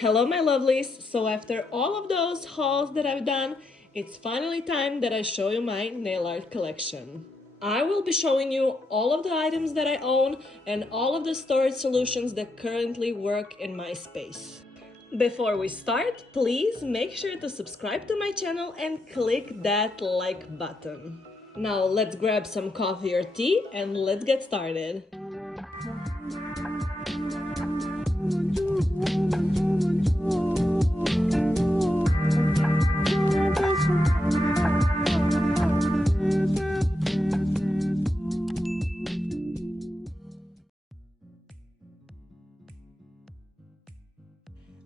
Hello my lovelies! So after all of those hauls that I've done, it's finally time that I show you my nail art collection. I will be showing you all of the items that I own and all of the storage solutions that currently work in my space. Before we start, please make sure to subscribe to my channel and click that like button. Now let's grab some coffee or tea and let's get started.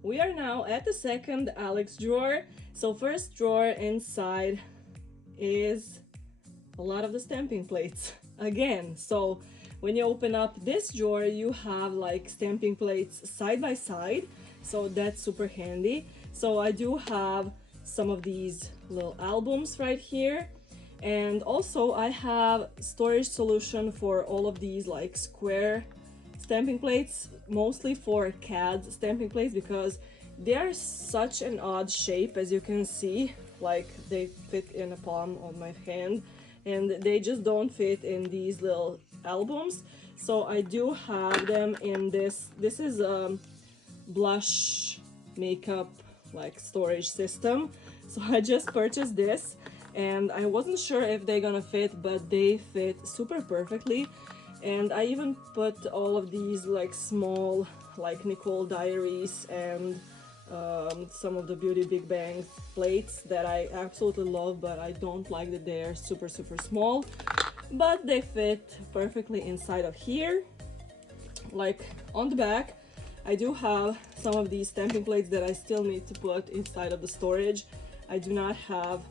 We are now at the second Alex drawer. So first drawer inside is a lot of the stamping plates again. So when you open up this drawer, you have like stamping plates side by side. So that's super handy. So I do have some of these little albums right here. And also I have storage solution for all of these like square stamping plates, mostly for CAD stamping plates because they are such an odd shape, as you can see. Like they fit in a palm of my hand and they just don't fit in these little albums. So I do have them in this is a blush makeup like storage system. So I just purchased this and I wasn't sure if they're gonna fit, but they fit super perfectly. And I even put all of these like small like Nicole diaries and some of the Beauty Big Bang plates that I absolutely love, but I don't like that they're super small, but they fit perfectly inside of here. Like on the back I do have some of these stamping plates that I still need to put inside of the storage. I do not have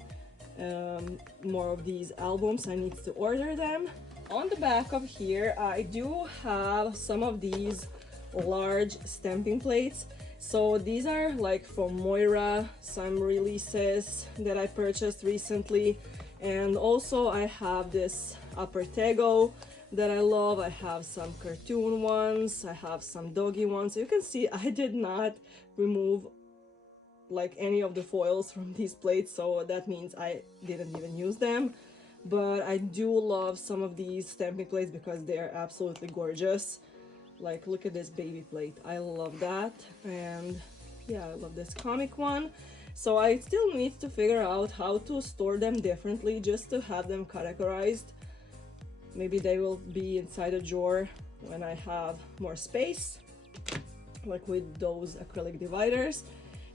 more of these albums. I need to order them. On the back of here I do have some of these large stamping plates. So these are like from Moira, some releases that I purchased recently, and also I have this Apertego that I love. I have some cartoon ones, I have some doggy ones. You can see I did not remove like any of the foils from these plates, so that means I didn't even use them. But I do love some of these stamping plates because they are absolutely gorgeous. Like look at this baby plate, I love that. And yeah, I love this comic one. So I still need to figure out how to store them differently just to have them categorized. Maybe they will be inside a drawer when I have more space, like with those acrylic dividers.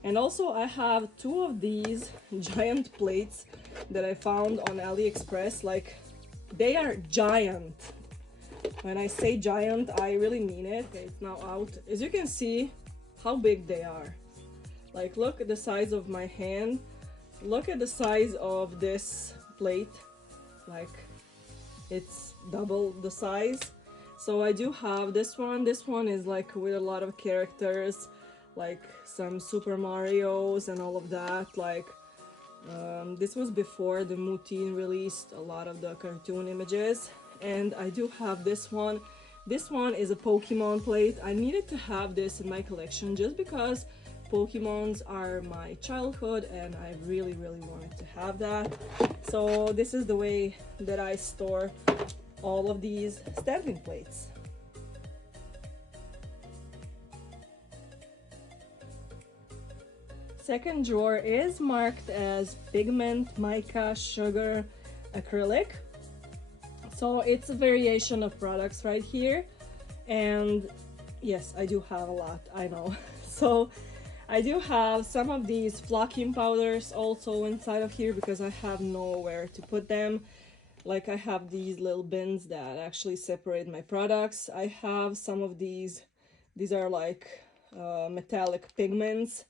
And also I have two of these giant plates that I found on AliExpress. Like they are giant. When I say giant, I really mean it. Okay, it's now out. As you can see how big they are. Like look at the size of my hand. Look at the size of this plate. Like it's double the size. So I do have this one. This one is like with a lot of characters, like some Super Marios and all of that. Like this was before the Mutin released a lot of the cartoon images. And I do have this one. This one is a Pokemon plate. I needed to have this in my collection just because Pokemons are my childhood and I really wanted to have that. So this is the way that I store all of these stamping plates. Second drawer is marked as pigment, mica, sugar, acrylic. So it's a variation of products right here. And yes, I do have a lot, I know. So I do have some of these flocking powders also inside of here because I have nowhere to put them. Like I have these little bins that actually separate my products. I have some of these are like metallic pigments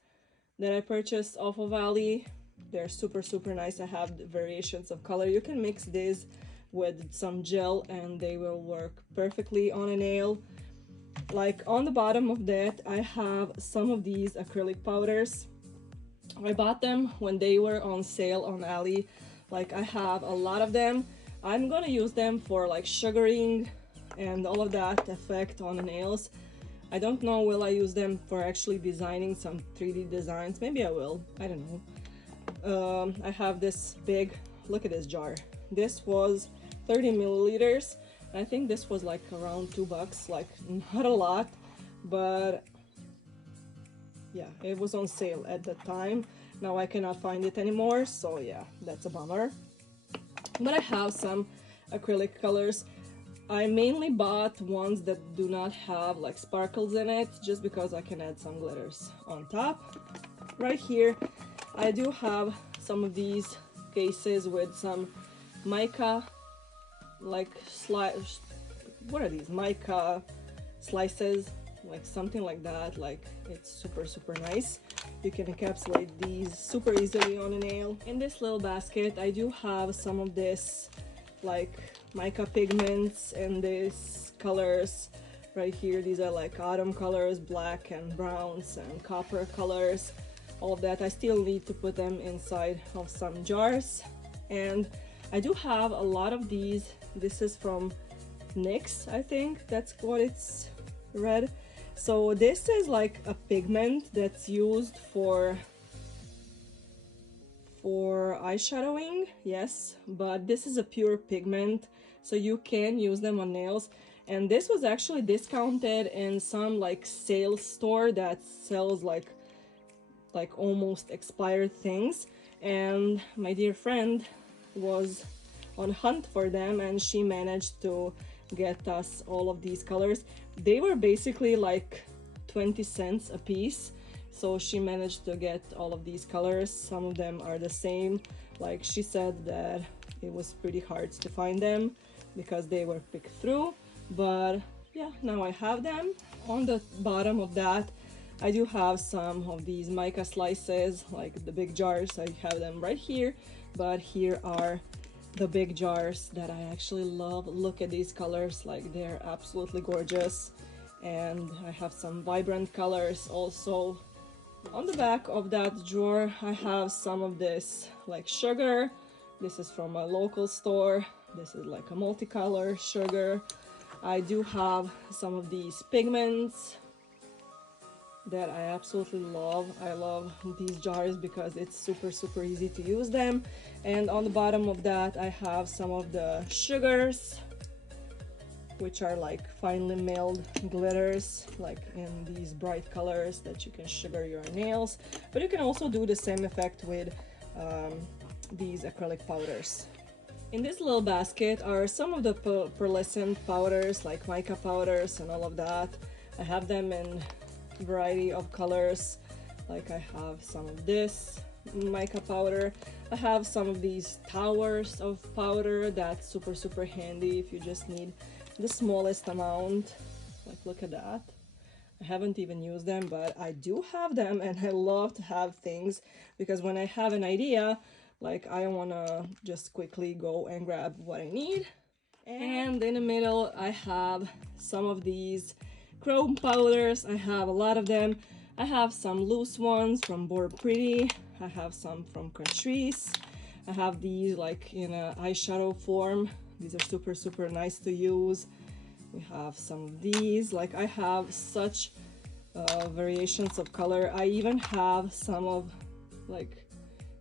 that I purchased off of Ali. They're super nice. I have variations of color. You can mix these with some gel and they will work perfectly on a nail. Like on the bottom of that I have some of these acrylic powders. I bought them when they were on sale on Ali. Like I have a lot of them. I'm gonna use them for like sugaring and all of that effect on the nails. I don't know will I use them for actually designing some 3D designs. Maybe I will, I don't know. I have this big, look at this jar. This was 30 milliliters. I think this was like around $2, like not a lot, but yeah, it was on sale at the time. Now I cannot find it anymore, so yeah, that's a bummer. But I have some acrylic colors. I mainly bought ones that do not have like sparkles in it, just because I can add some glitters on top. Right here I do have some of these cases with some mica, like what are these, mica slices, like something like that. Like it's super nice. You can encapsulate these super easily on a nail. In this little basket I do have some of this like mica pigments and these colors right here. These are like autumn colors, black and browns and copper colors, all of that. I still need to put them inside of some jars. And I do have a lot of these. This is from NYX, I think that's what it's read. So this is like a pigment that's used for eyeshadowing, yes, but this is a pure pigment, so you can use them on nails. And this was actually discounted in some like sales store that sells like almost expired things. And my dear friend was on hunt for them, and she managed to get us all of these colors. They were basically like 20 cents a piece, so she managed to get all of these colors. Some of them are the same. Like she said that it was pretty hard to find them because they were picked through, but yeah, now I have them. On the bottom of that I do have some of these mica slices, like the big jars. I have them right here, but here are the big jars that I actually love. Look at these colors, like they're absolutely gorgeous. And I have some vibrant colors also. On the back of that drawer I have some of this like sugar. This is from a local store. This is like a multicolor sugar. I do have some of these pigments that I absolutely love. I love these jars because it's super easy to use them. And on the bottom of that I have some of the sugars, which are like finely milled glitters, like in these bright colors that you can sugar your nails. But you can also do the same effect with these acrylic powders. In this little basket are some of the pearlescent powders, like mica powders and all of that. I have them in a variety of colors. Like I have some of this mica powder. I have some of these towers of powder that's super handy if you just need the smallest amount. Like look at that. I haven't even used them, but I do have them, and I love to have things because when I have an idea, like I want to just quickly go and grab what I need. And in the middle I have some of these chrome powders. I have a lot of them. I have some loose ones from Born Pretty. I have some from Catrice. I have these like in an eyeshadow form. These are super nice to use. We have some of these. Like I have such variations of color. I even have some of like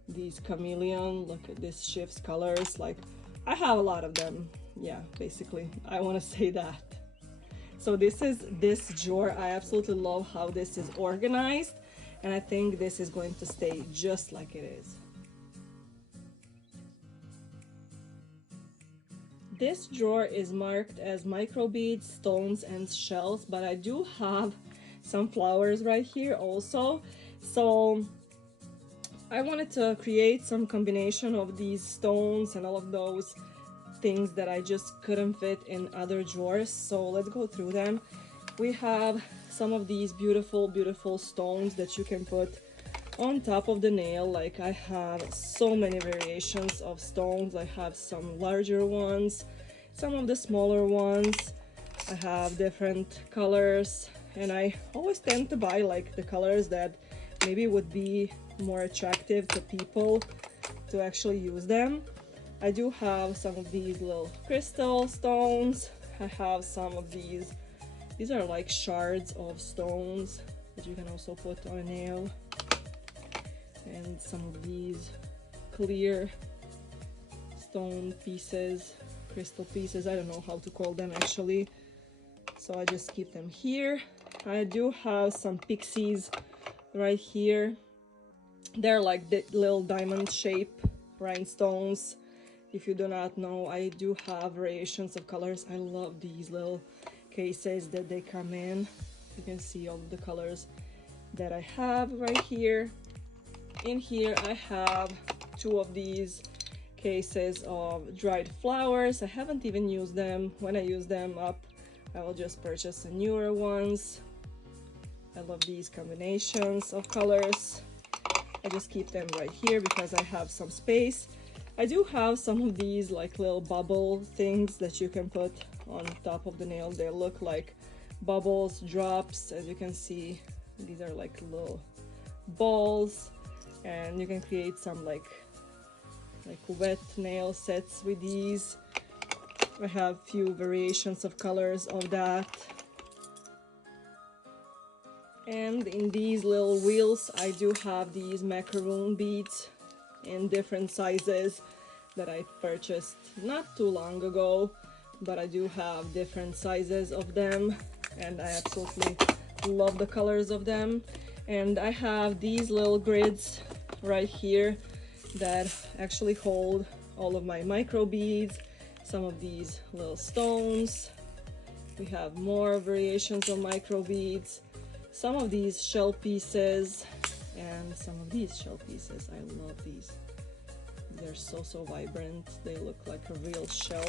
these chameleon. Look at this shifts colors. Like I have a lot of them. Yeah, basically I want to say that. So this is this drawer. I absolutely love how this is organized, and I think this is going to stay just like it is. This drawer is marked as microbeads, stones, and shells, but I do have some flowers right here also. So I wanted to create some combination of these stones and all of those things that I just couldn't fit in other drawers. So let's go through them. We have some of these beautiful stones that you can put on top of the nail. Like I have so many variations of stones. I have some larger ones, some of the smaller ones. I have different colors, and I always tend to buy like the colors that maybe would be more attractive to people to actually use them. I do have some of these little crystal stones. I have some of these These are like shards of stones that you can also put on a nail. And some of these clear stone pieces, crystal pieces, I don't know how to call them actually. So I just keep them here. I do have some pixies right here. They're like the little diamond shape rhinestones. If you do not know, I do have variations of colors. I love these little cases that they come in. You can see all of the colors that I have right here. In here I have 2 of these cases of dried flowers. I haven't even used them. When I use them up, I will just purchase a newer ones. I love these combinations of colors. I just keep them right here because I have some space. I do have some of these like little bubble things that you can put on top of the nail. They look like bubbles, drops. As you can see, these are like little balls, and you can create some like wet nail sets with these. I have few variations of colors of that. And in these little wheels, I do have these macaroon beads in different sizes that I purchased not too long ago, but I do have different sizes of them, and I absolutely love the colors of them. And I have these little grids right here that actually hold all of my micro beads, some of these little stones. We have more variations of micro beads, some of these shell pieces, and some of these shell pieces. I love these. They're so vibrant. They look like a real shell.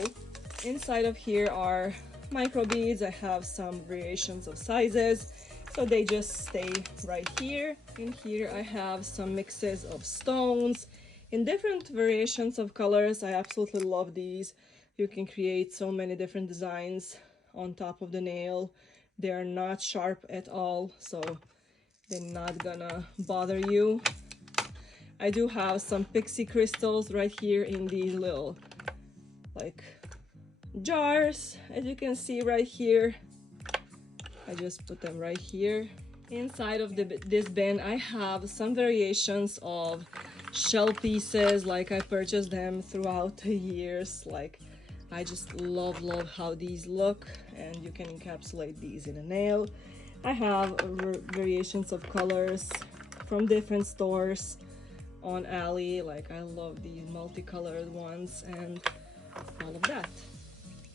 Inside of here are micro beads. I have some variations of sizes, so they just stay right here. In here I have some mixes of stones in different variations of colors. I absolutely love these. You can create so many different designs on top of the nail. They are not sharp at all, so they're not gonna bother you. I do have some pixie crystals right here in these little like jars. As you can see right here, I just put them right here. Inside of this bin I have some variations of shell pieces. Like I purchased them throughout the years. Like I just love how these look, and you can encapsulate these in a nail. I have variations of colors from different stores on Ali. Like I love these multicolored ones and all of that.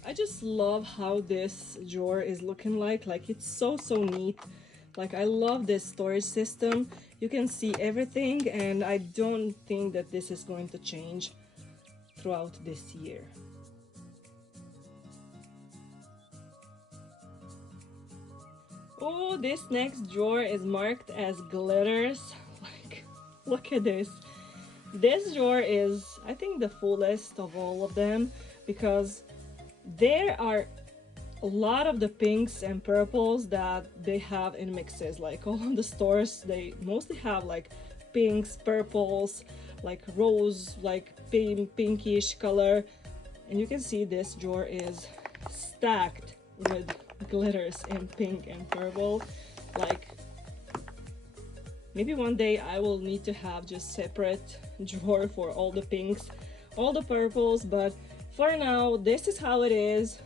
I just love how this drawer is looking like it's so neat. Like I love this storage system. You can see everything, and I don't think that this is going to change throughout this year. Oh, this next drawer is marked as glitters. Like, look at this. This drawer is, I think, the fullest of all of them, because there are a lot of the pinks and purples that they have in mixes. Like all of the stores, they mostly have like pinks, purples, like rose, like pinkish color. And you can see this drawer is stacked with glitters in pink and purple. Like maybe one day I will need to have just separate drawer for all the pinks, all the purples, but for now this is how it is.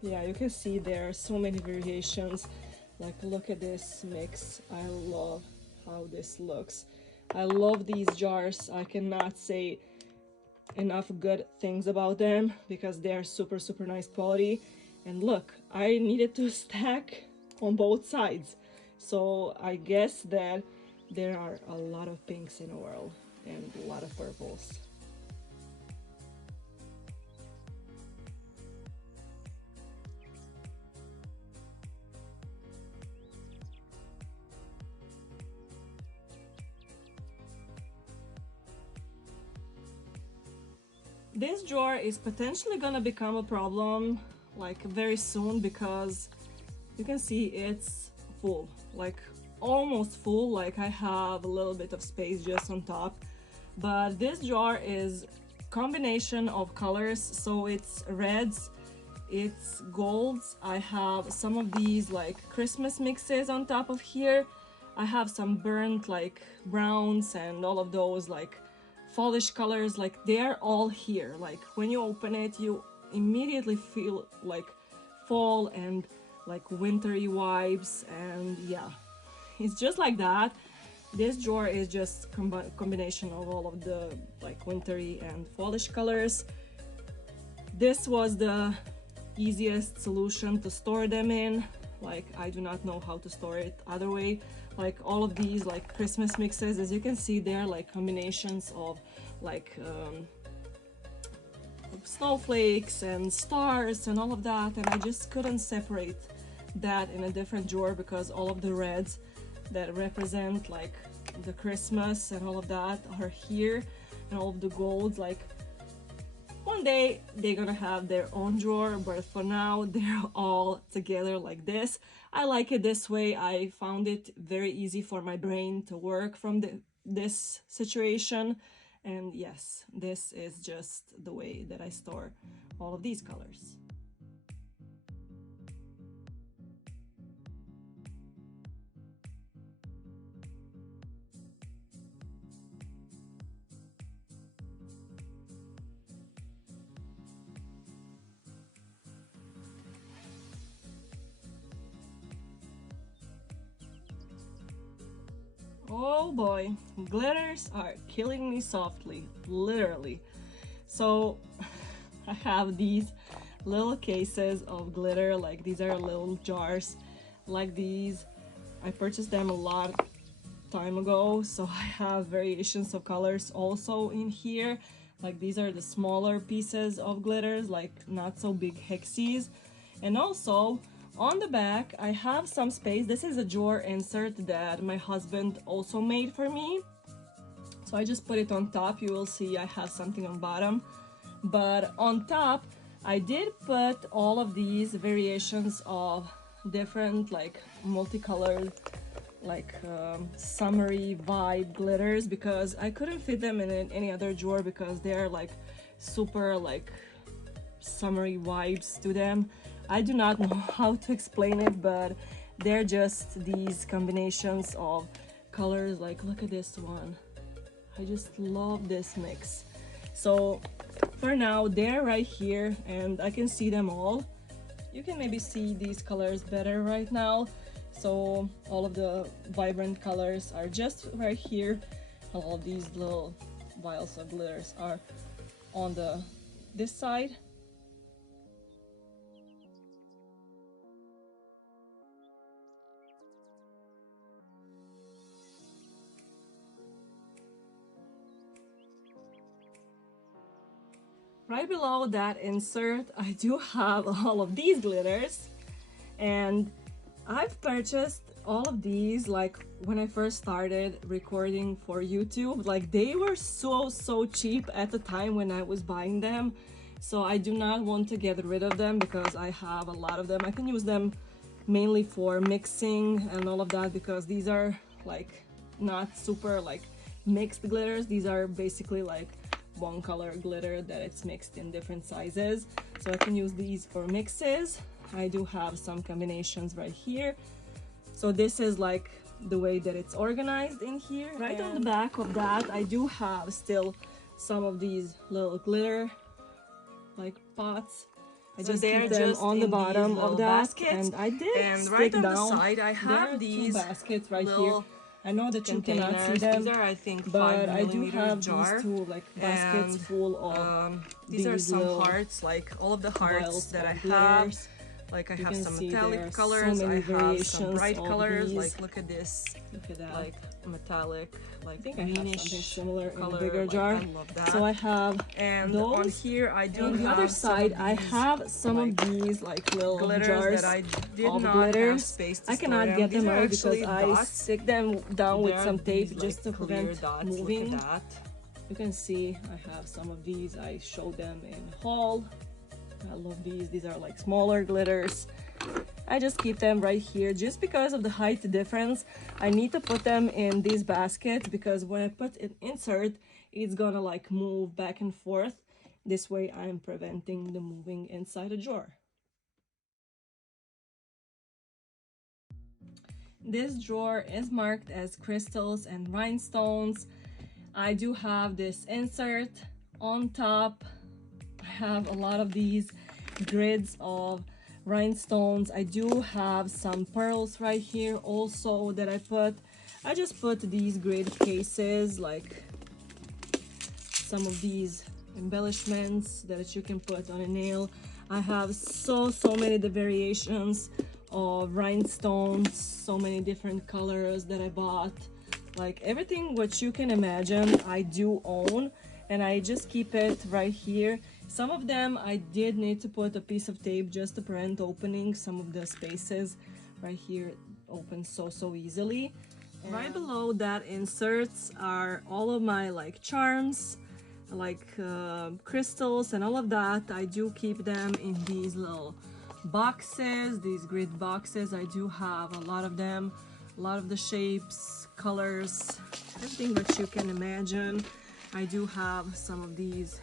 Yeah, you can see there are so many variations. Like look at this mix. I love how this looks. I love these jars. I cannot say enough good things about them because they are super nice quality. And look, I needed to stack on both sides, so I guess that there are a lot of pinks in the world and a lot of purples. This drawer is potentially gonna become a problem like very soon, because you can see it's full, like almost full. Like I have a little bit of space just on top, but this drawer is combination of colors, so it's reds, it's golds. I have some of these like Christmas mixes on top of here. I have some burnt like browns and all of those like fallish colors, like they're all here. Like when you open it, you immediately feel like fall and like wintry vibes, and yeah, it's just like that. This drawer is just combination of all of the like wintry and fallish colors. This was the easiest solution to store them in. Like I do not know how to store it other way. Like all of these like Christmas mixes, as you can see, they're like combinations of like snowflakes and stars and all of that, and I just couldn't separate that in a different drawer because all of the reds that represent like the Christmas and all of that are here, and all of the golds, like one day they're gonna have their own drawer, but for now they're all together like this. I like it this way. I found it very easy for my brain to work from this situation, and yes, this is just the way that I store all of these colors. Oh boy, glitters are killing me softly, literally. So I have these little cases of glitter, like these are little jars like these. I purchased them a lot time ago, so I have variations of colors also in here. Like these are the smaller pieces of glitters, like not so big hexies. And also on the back I have some space. This is a drawer insert that my husband also made for me, so I just put it on top. You will see I have something on bottom, but on top I did put all of these variations of different like multicolored like summery vibe glitters, because I couldn't fit them in any other drawer because they're like super like summery vibes to them. I do not know how to explain it, but they're just these combinations of colors. Like look at this one, I just love this mix. So for now they're right here and I can see them all. You can maybe see these colors better right now. So all of the vibrant colors are just right here. All of these little vials of glitters are on this side. Right below that insert, I do have all of these glitters, and I've purchased all of these like when I first started recording for YouTube. Like they were so cheap at the time when I was buying them, so I do not want to get rid of them because I have a lot of them. I can use them mainly for mixing and all of that, because these are like not super like mixed glitters. These are basically like one color glitter that it's mixed in different sizes, so I can use these for mixes. I do have some combinations right here, so this is like the way that it's organized in here. Right on the back of that I do have still some of these little glitter like pots. I just keep them on the bottom of that, and I did stick down. On the side I have these baskets right here. I know that you cannot see them. These are, I think, but I do have these two like baskets full of these are some hearts, like all of the hearts that I have. Like I have some metallic colors, I have some bright colors. Like look at this, look at that, like metallic, like I think I have something similar in a bigger jar. I love that. So I have those. On here I do have on the other side I have some of these like little glitters that I did not have space to store. I cannot get them out because I stick them down with some tape just to prevent moving. You can see I have some of these. I showed them in haul. I love these. These are like smaller glitters. I just keep them right here just because of the height difference. I need to put them in these baskets because when I put an insert, it's gonna like move back and forth. This way I'm preventing the moving inside a drawer. This drawer is marked as crystals and rhinestones. I do have this insert on top. I have a lot of these grids of rhinestones. I do have some pearls right here also that I just put these grid cases, like some of these embellishments that you can put on a nail. I have so many the variations of rhinestones, so many different colors that I bought. Like everything what you can imagine I do own, and I just keep it right here. Some of them I did need to put a piece of tape just to prevent opening. Some of the spaces right here open so easily. And right below that inserts are all of my like charms, like crystals and all of that. I do keep them in these little boxes, these grid boxes. I do have a lot of them, a lot of the shapes, colors, everything that you can imagine. I do have some of these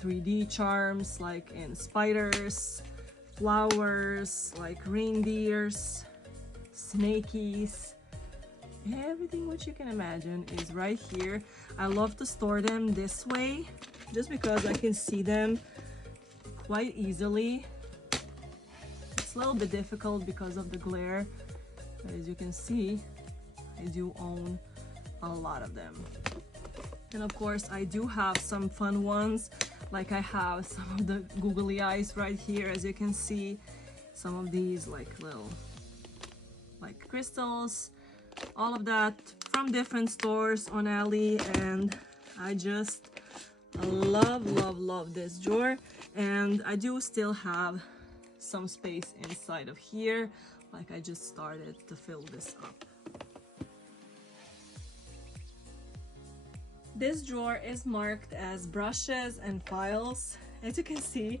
3D charms, like in spiders, flowers, like reindeers, snakies. Everything what you can imagine is right here. I love to store them this way just because I can see them quite easily. It's a little bit difficult because of the glare, but as you can see, I do own a lot of them. And of course I do have some fun ones, like I have some of the googly eyes right here, as you can see, some of these like little like crystals, all of that from different stores on Ali. And I just love this drawer, and I do still have some space inside of here, like I just started to fill this up. This drawer is marked as brushes and files. As you can see,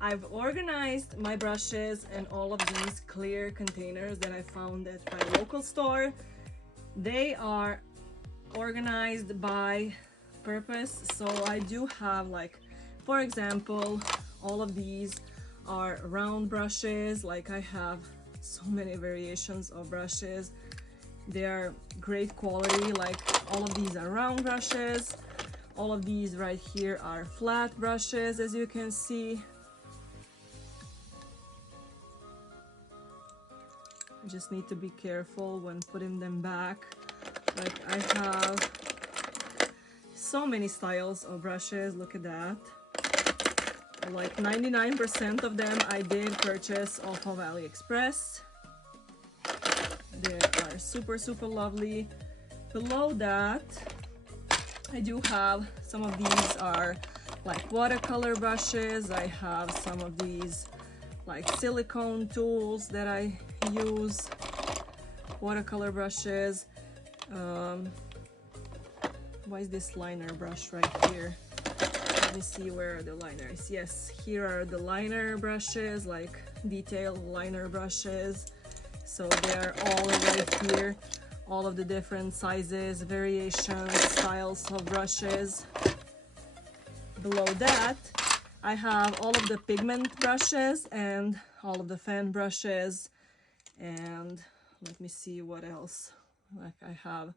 I've organized my brushes in all of these clear containers that I found at my local store. They are organized by purpose. So I do have, like, for example, all of these are round brushes. Like I have so many variations of brushes. They're great quality. Like all of these are round brushes. All of these right here are flat brushes, as you can see. I just need to be careful when putting them back. Like I have so many styles of brushes. Look at that. Like 99% of them I did purchase off of AliExpress. They are super lovely. Below that, I do have some of these are like watercolor brushes. I have some of these like silicone tools that I use, watercolor brushes. Why is this liner brush right here? Let me see where are the liners. Yes, here are the liner brushes, like detailed liner brushes. So they're all right here, all of the different sizes, variations, styles of brushes. Below that, I have all of the pigment brushes and all of the fan brushes. And let me see what else. Like I have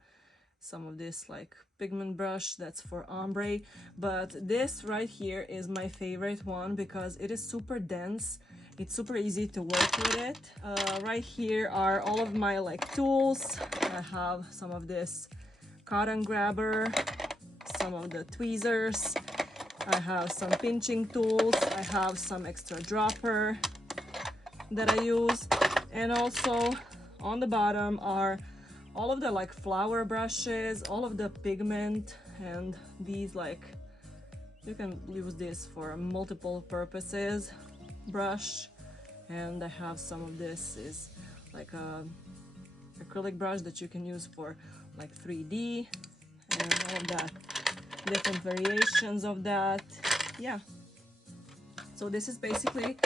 some of this like pigment brush that's for ombre, but this right here is my favorite one because it is super dense. It's super easy to work with it. Right here are all of my like tools. I have some of this cotton grabber, some of the tweezers. I have some pinching tools. I have some extra dropper that I use. And also on the bottom are all of the like flower brushes, all of the pigment, and these like, you can use this for multiple purposes. Brush, and I have some of this is like a acrylic brush that you can use for like 3D and all of that, different variations of that. Yeah, so this is basically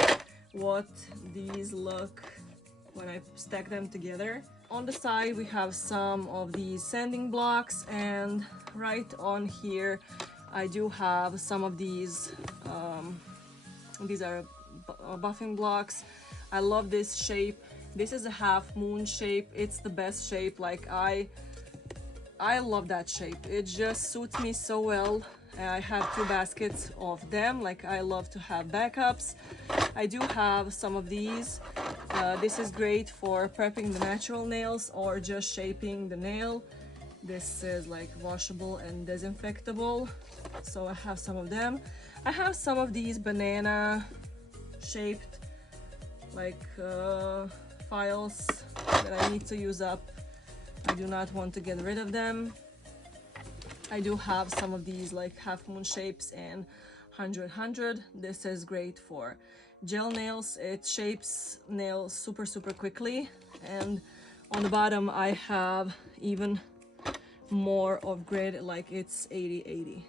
what these look when I stack them together. On the side we have some of these sanding blocks, and right on here I do have some of these are buffing blocks. I love this shape. This is a half moon shape. It's the best shape. Like I love that shape. It just suits me so well. I have 2 baskets of them. Like I love to have backups. I do have some of these. This is great for prepping the natural nails or just shaping the nail. This is like washable and disinfectable. So I have some of them. I have some of these banana shaped like files that I need to use up. I do not want to get rid of them. I do have some of these like half moon shapes and 100. This is great for gel nails. It shapes nails super quickly. And on the bottom I have even more of grid, like it's 80/80.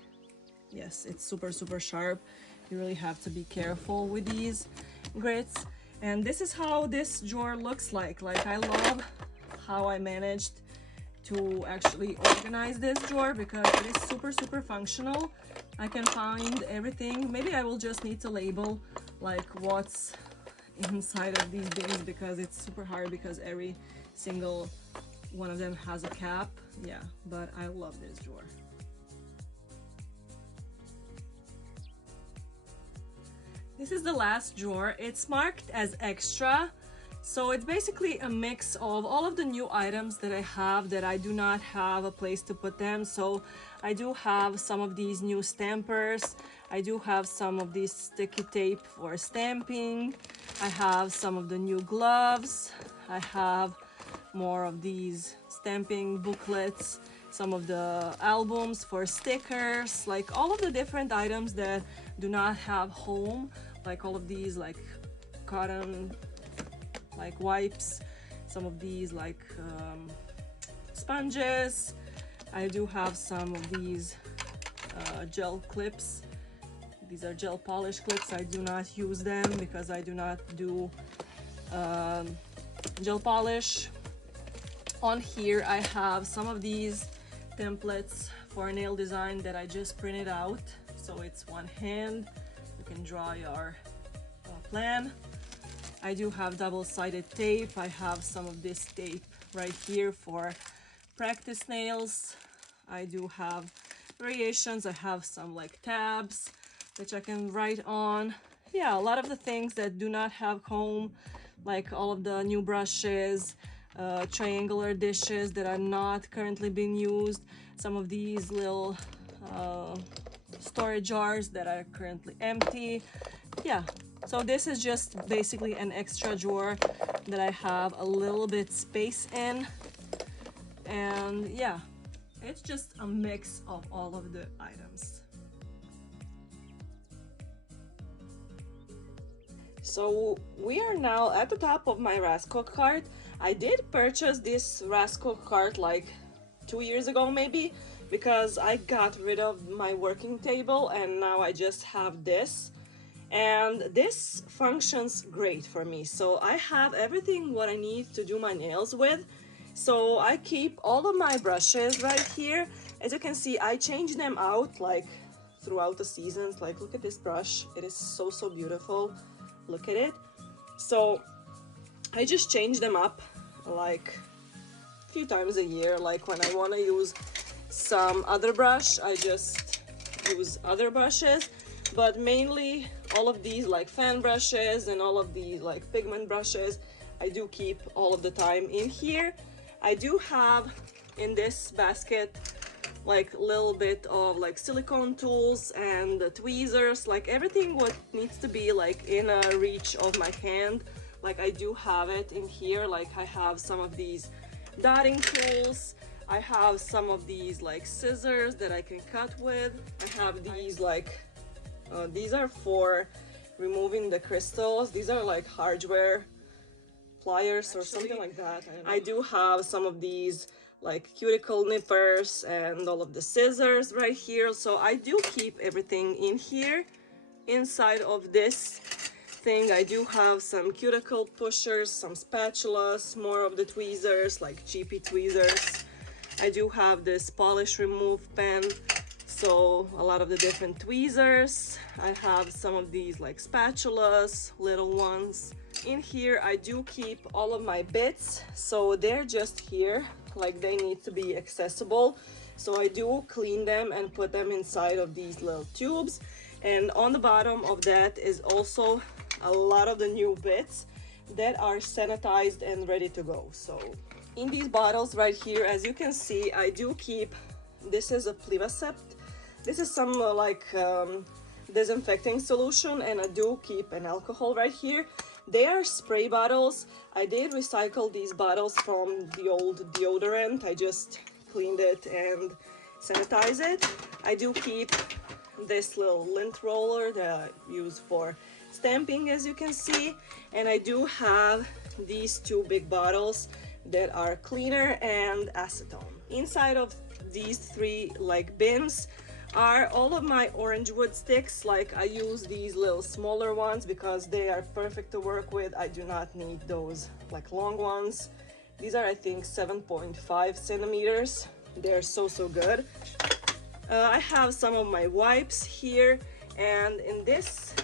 Yes, it's super sharp. You really have to be careful with these grids. And this is how this drawer looks like. Like I love how I managed to actually organize this drawer because it is super functional. I can find everything. Maybe I will just need to label like what's inside of these bins because it's super hard because every single one of them has a cap. Yeah, but I love this drawer. This is the last drawer. It's marked as extra. So it's basically a mix of all of the new items that I have that I do not have a place to put them. So I do have some of these new stampers. I do have some of these sticky tape for stamping. I have some of the new gloves. I have more of these stamping booklets, some of the albums for stickers, like all of the different items that do not have home, like all of these like cotton like wipes, some of these like sponges. I do have some of these gel clips. These are gel polish clips. I do not use them because I do not do gel polish. On here I have some of these templates for nail design that I just printed out. So it's one hand. You can draw your plan. I do have double-sided tape. I have some of this tape right here for practice nails. I do have variations. I have some like tabs which I can write on. Yeah, a lot of the things that do not have home, like all of the new brushes, triangular dishes that are not currently being used, some of these little storage jars that are currently empty. Yeah. So this is just basically an extra drawer that I have a little bit space in. And yeah, it's just a mix of all of the items. So we are now at the top of my rice cook cart. I did purchase this rice cook cart like 2 years ago maybe, because I got rid of my working table and now I just have this. And this functions great for me. So I have everything what I need to do my nails with. So I keep all of my brushes right here. As you can see, I change them out like throughout the seasons. Like look at this brush. It is so beautiful. Look at it. So I just change them up like a few times a year. Like when I want to use some other brush, I just use other brushes. But mainly all of these like fan brushes and all of these like pigment brushes, I do keep all of the time in here. I do have in this basket like a little bit of like silicone tools and the tweezers, like everything what needs to be like in a reach of my hand. Like I do have it in here. Like I have some of these dotting tools. I have some of these like scissors that I can cut with. I have these like these are for removing the crystals. These are like hardware pliers or something like that. I do have some of these like cuticle nippers and all of the scissors right here. So I do keep everything in here inside of this thing. I do have some cuticle pushers, some spatulas, more of the tweezers, like cheapy tweezers. I do have this polish remove pen. So a lot of the different tweezers. I have some of these like spatulas, little ones. In here I do keep all of my bits, so they're just here, like they need to be accessible. So I do clean them and put them inside of these little tubes. And on the bottom of that is also a lot of the new bits that are sanitized and ready to go. So in these bottles right here, as you can see, I do keep, this is a Plivacept. This is some disinfecting solution, and I do keep an alcohol right here. They are spray bottles. I did recycle these bottles from the old deodorant. I just cleaned it and sanitize it. I do keep this little lint roller that I use for stamping, as you can see, and I do have these two big bottles that are cleaner and acetone. Inside of these three like bins are all of my orange wood sticks. Like I use these little smaller ones because they are perfect to work with. I do not need those like long ones. These are, I think, 7.5 centimeters. They're so good. I have some of my wipes here, and in this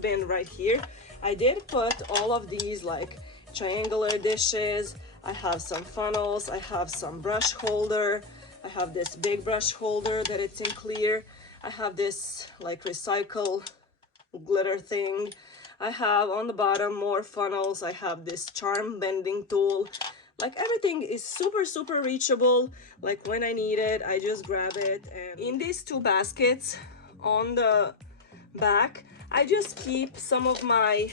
bin right here I did put all of these like triangular dishes. I have some funnels, I have some brush holder, I have this big brush holder that it's in clear, I have this like recycle glitter thing, I have on the bottom more funnels, I have this charm bending tool. Like everything is super reachable. Like when I need it, I just grab it. And in these two baskets on the back, I just keep some of my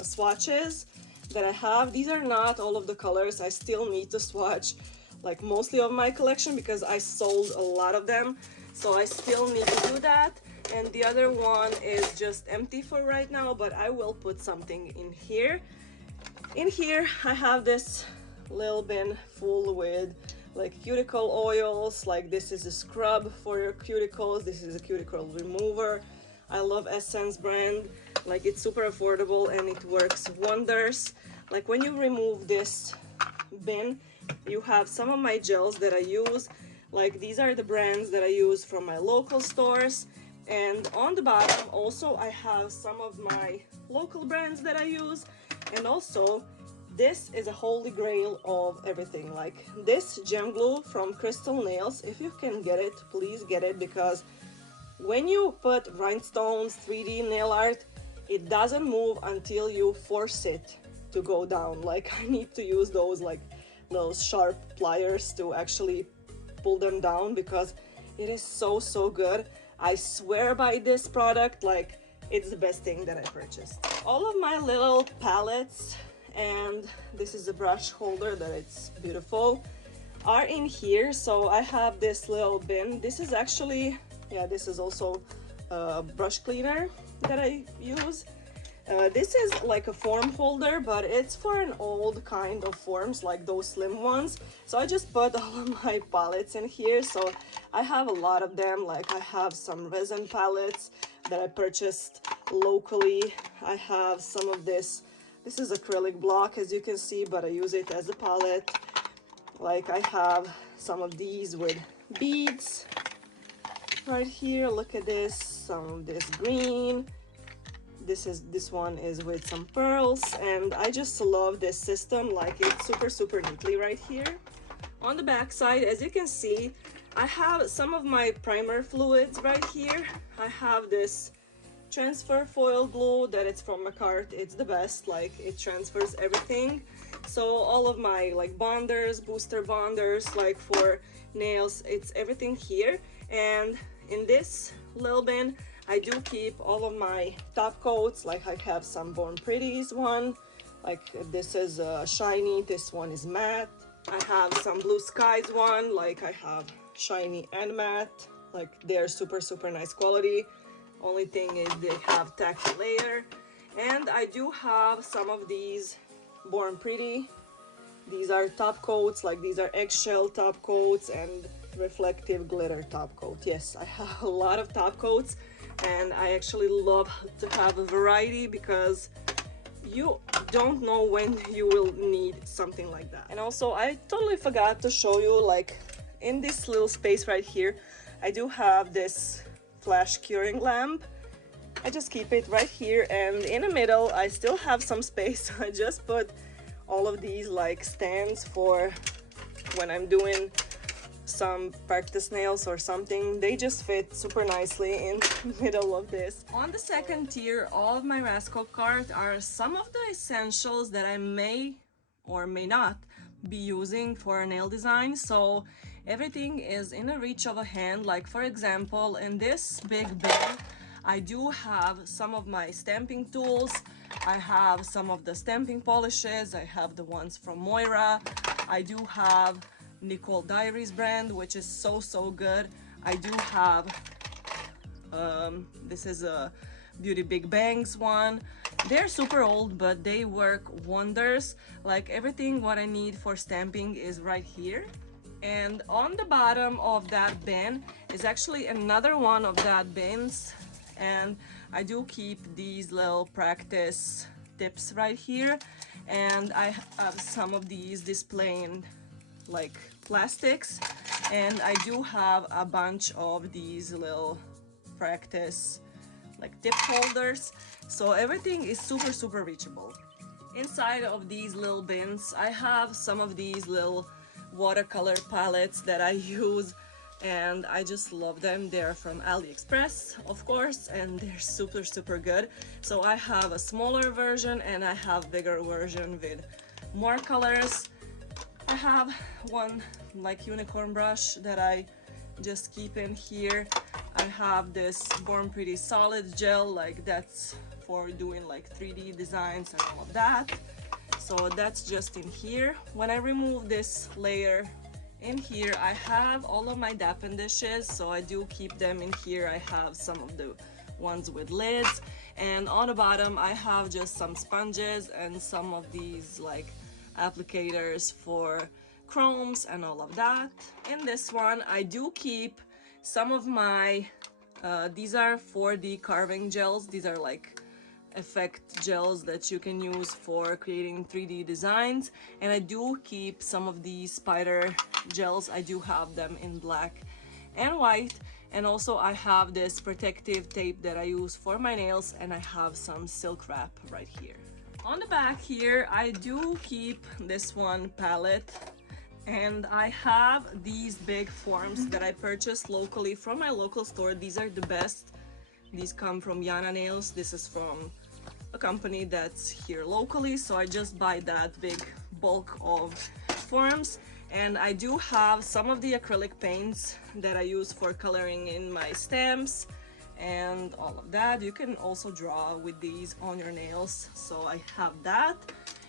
swatches that I have. These are not all of the colors. I still need to swatch like mostly of my collection because I sold a lot of them. So I still need to do that. And the other one is just empty for right now, but I will put something in here. In here I have this little bin full with like cuticle oils. Like this is a scrub for your cuticles, this is a cuticle remover. I love Essence brand, like it's super affordable and it works wonders. Like when you remove this bin, you have some of my gels that I use. Like these are the brands that I use from my local stores, and on the bottom also I have some of my local brands that I use. And also this is a holy grail of everything, like this gem glue from Crystal Nails. If you can get it, please get it, because when you put rhinestones, 3D nail art, it doesn't move until you force it to go down. Like I need to use those like little sharp pliers to actually pull them down because it is so good. I swear by this product, like it's the best thing that I purchased. All of my little palettes, and this is a brush holder that it's beautiful, are in here. So I have this little bin. This is actually, yeah, this is also a brush cleaner that I use. This is like a form folder, but it's for an old kind of forms, like those slim ones. So I just put all of my palettes in here. So I have a lot of them. Like I have some resin palettes that I purchased locally. I have some of this is acrylic block, as you can see, but I use it as a palette. Like I have some of these with beads right here. Look at this, some of this green. This one is with some pearls, and I just love this system. Like it's super neatly right here. On the back side, as you can see, I have some of my primer fluids right here. I have this transfer foil glue that it's from Macart. It's the best, like it transfers everything. So all of my like bonders, booster bonders, like for nails, it's everything here. And in this little bin, I do keep all of my top coats. Like I have some Born Pretty's one, like this is shiny, this one is matte. I have some Blue Skies one, like I have shiny and matte. Like they're super nice quality. Only thing is they have tacky layer. And I do have some of these Born Pretty. These are top coats, like these are eggshell top coats and reflective glitter top coat. Yes, I have a lot of top coats, and I actually love to have a variety because you don't know when you will need something like that. And also I totally forgot to show you, like in this little space right here, I do have this flash curing lamp. I just keep it right here, and in the middle I still have some space. I just put all of these like stands for when I'm doing some practice nails or something. They just fit super nicely in the middle of this. On the second tier of my rascal cart are some of the essentials that I may or may not be using for a nail design. So everything is in a reach of a hand. Like for example, in this big bin I do have some of my stamping tools. I have some of the stamping polishes. I have the ones from Moira. I do have Nicole Diaries brand, which is so good. I do have this is a Beauty Big Bangs one. They're super old, but they work wonders. Like everything what I need for stamping is right here. And on the bottom of that bin is actually another one of that bins, and I do keep these little practice tips right here, and I have some of these displaying like plastics, and I do have a bunch of these little practice like tip holders, so everything is super reachable. Inside of these little bins I have some of these little watercolor palettes that I use, and I just love them. They're from AliExpress, of course, and they're super good. So I have a smaller version and I have bigger version with more colors. I have one like unicorn brush that I just keep in here. I have this Born Pretty solid gel, like that's for doing like 3D designs and all of that. So that's just in here. When I remove this layer in here, I have all of my Dappen dishes, so I do keep them in here. I have some of the ones with lids, and on the bottom I have just some sponges and some of these like applicators for chromes and all of that. In this one I do keep some of my these are 4D carving gels. These are like effect gels that you can use for creating 3D designs, and I do keep some of these spider gels. I do have them in black and white, and also I have this protective tape that I use for my nails, and I have some silk wrap right here. On the back here I do keep this one palette, and I have these big forms that I purchased locally from my local store. These are the best. These come from Yana Nails. This is from a company that's here locally, so I just buy that big bulk of forms. And I do have some of the acrylic paints that I use for coloring in my stamps and all of that. You can also draw with these on your nails, so I have that.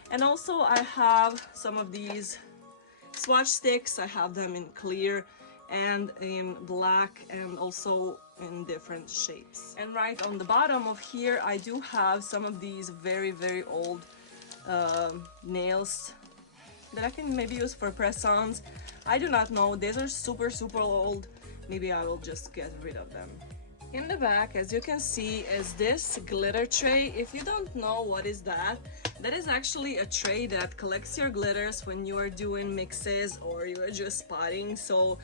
And also I have some of these swatch sticks. I have them in clear and in black and also in different shapes. And right on the bottom of here I do have some of these very old nails that I can maybe use for press-ons. I do not know, these are super old. Maybe I will just get rid of them. In the back, as you can see, is this glitter tray. If you don't know what is that, that is actually a tray that collects your glitters when you are doing mixes or you are just spotting, so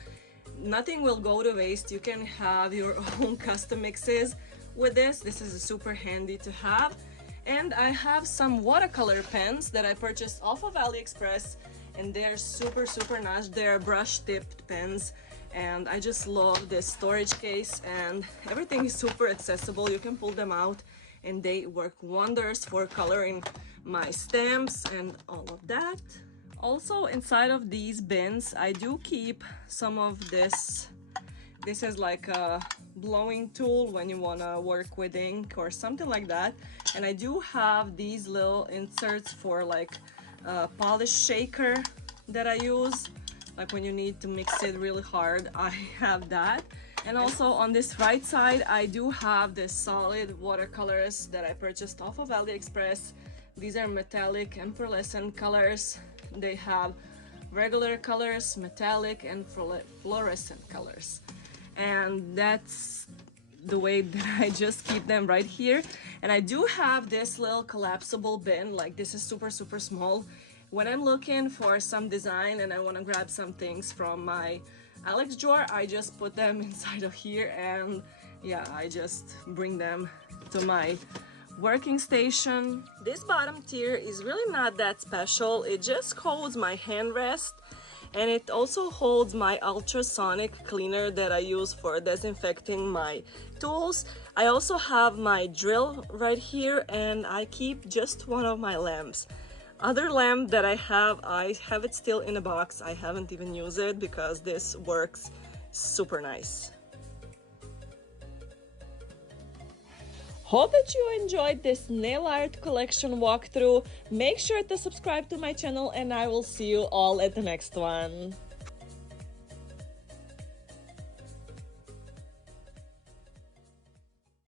nothing will go to waste. You can have your own custom mixes with this. This is super handy to have. And I have some watercolor pens that I purchased off of AliExpress, and they're super nice. They're brush tipped pens, and I just love this storage case, and everything is super accessible. You can pull them out and they work wonders for coloring my stamps and all of that. Also inside of these bins I do keep some of this. This is like a blowing tool when you want to work with ink or something like that, and I do have these little inserts for like a polish shaker that I use, like when you need to mix it really hard. I have that. And also on this right side I do have this solid watercolors that I purchased off of AliExpress. These are metallic and pearlescent colors. They have regular colors, metallic, and fluorescent colors, and that's the way that I just keep them right here. And I do have this little collapsible bin, like this is super small. When I'm looking for some design and I want to grab some things from my Alex drawer, I just put them inside of here, and yeah, I just bring them to my working station. This bottom tier is really not that special. It just holds my hand rest, and it also holds my ultrasonic cleaner that I use for disinfecting my tools. I also have my drill right here, and I keep just one of my lamps. Other lamp that I have it still in a box. I haven't even used it because this works super nice. Hope that you enjoyed this nail art collection walkthrough. Make sure to subscribe to my channel, and I will see you all at the next one.